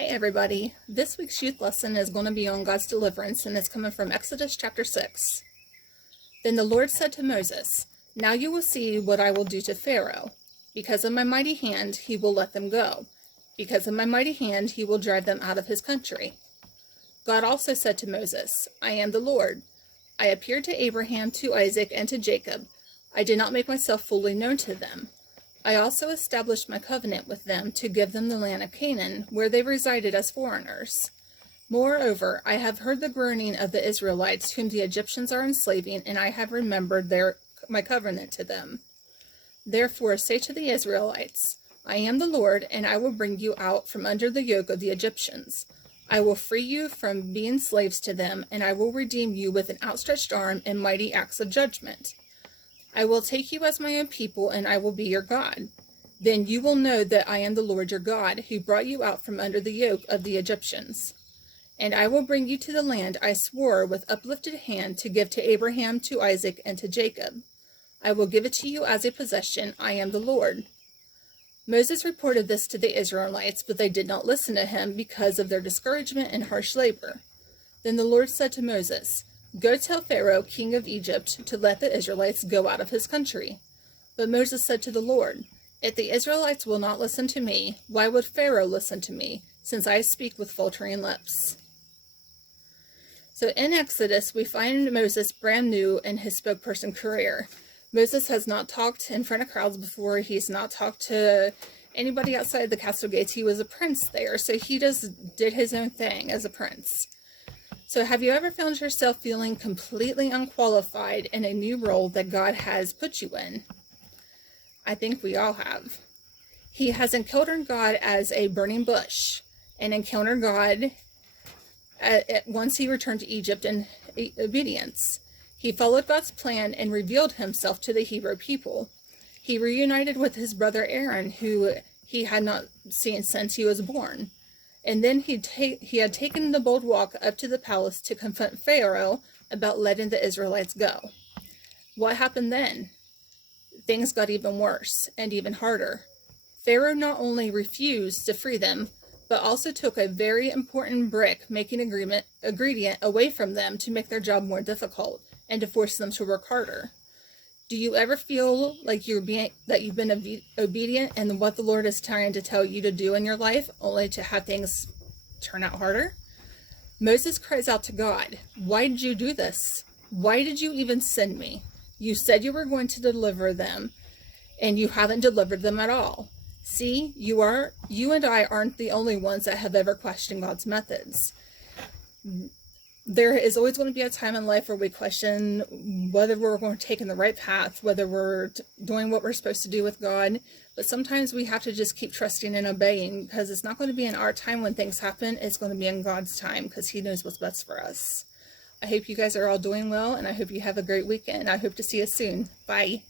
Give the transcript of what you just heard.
Hey everybody, this week's youth lesson is going to be on God's deliverance, and it's coming from Exodus chapter 6. Then the Lord said to Moses, "Now you will see what I will do to Pharaoh. Because of my mighty hand he will let them go. Because of my mighty hand he will drive them out of his country." God also said to Moses, "I am the Lord. I appeared to Abraham, to Isaac, and to Jacob. I did not make myself fully known to them. I also established my covenant with them to give them the land of Canaan, where they resided as foreigners. Moreover, I have heard the groaning of the Israelites, whom the Egyptians are enslaving, and I have remembered my covenant to them. Therefore say to the Israelites, I am the Lord, and I will bring you out from under the yoke of the Egyptians. I will free you from being slaves to them, and I will redeem you with an outstretched arm and mighty acts of judgment. I will take you as my own people, and I will be your God. Then you will know that I am the Lord your God, who brought you out from under the yoke of the Egyptians. And I will bring you to the land I swore with uplifted hand to give to Abraham, to Isaac, and to Jacob. I will give it to you as a possession. I am the Lord." Moses reported this to the Israelites, but they did not listen to him because of their discouragement and harsh labor. Then the Lord said to Moses, "Go tell Pharaoh, king of Egypt, to let the Israelites go out of his country." But Moses said to the Lord, "If the Israelites will not listen to me, why would Pharaoh listen to me, since I speak with faltering lips?" So in Exodus, we find Moses brand new in his spokesperson career. Moses has not talked in front of crowds before. He's not talked to anybody outside the castle gates. He was a prince there, so he just did his own thing as a prince. So have you ever found yourself feeling completely unqualified in a new role that God has put you in? I think we all have. He has encountered God as a burning bush and encountered God once he returned to Egypt in obedience. He followed God's plan and revealed himself to the Hebrew people. He reunited with his brother Aaron, who he had not seen since he was born. And then he had taken the bold walk up to the palace to confront Pharaoh about letting the Israelites go. What happened then? Things got even worse and even harder. Pharaoh not only refused to free them, but also took a very important brick-making ingredient away from them to make their job more difficult and to force them to work harder. Do you ever feel like you've been obedient in what the Lord is trying to tell you to do in your life, only to have things turn out harder? Moses cries out to God, "Why did you do this? Why did you even send me? You said you were going to deliver them, and you haven't delivered them at all. See, you and I aren't the only ones that have ever questioned God's methods." There is always going to be a time in life where we question whether we're going to take in the right path, whether we're doing what we're supposed to do with God. But sometimes we have to just keep trusting and obeying, because it's not going to be in our time when things happen. It's going to be in God's time, because he knows what's best for us. I hope you guys are all doing well, and I hope you have a great weekend. I hope to see you soon. Bye.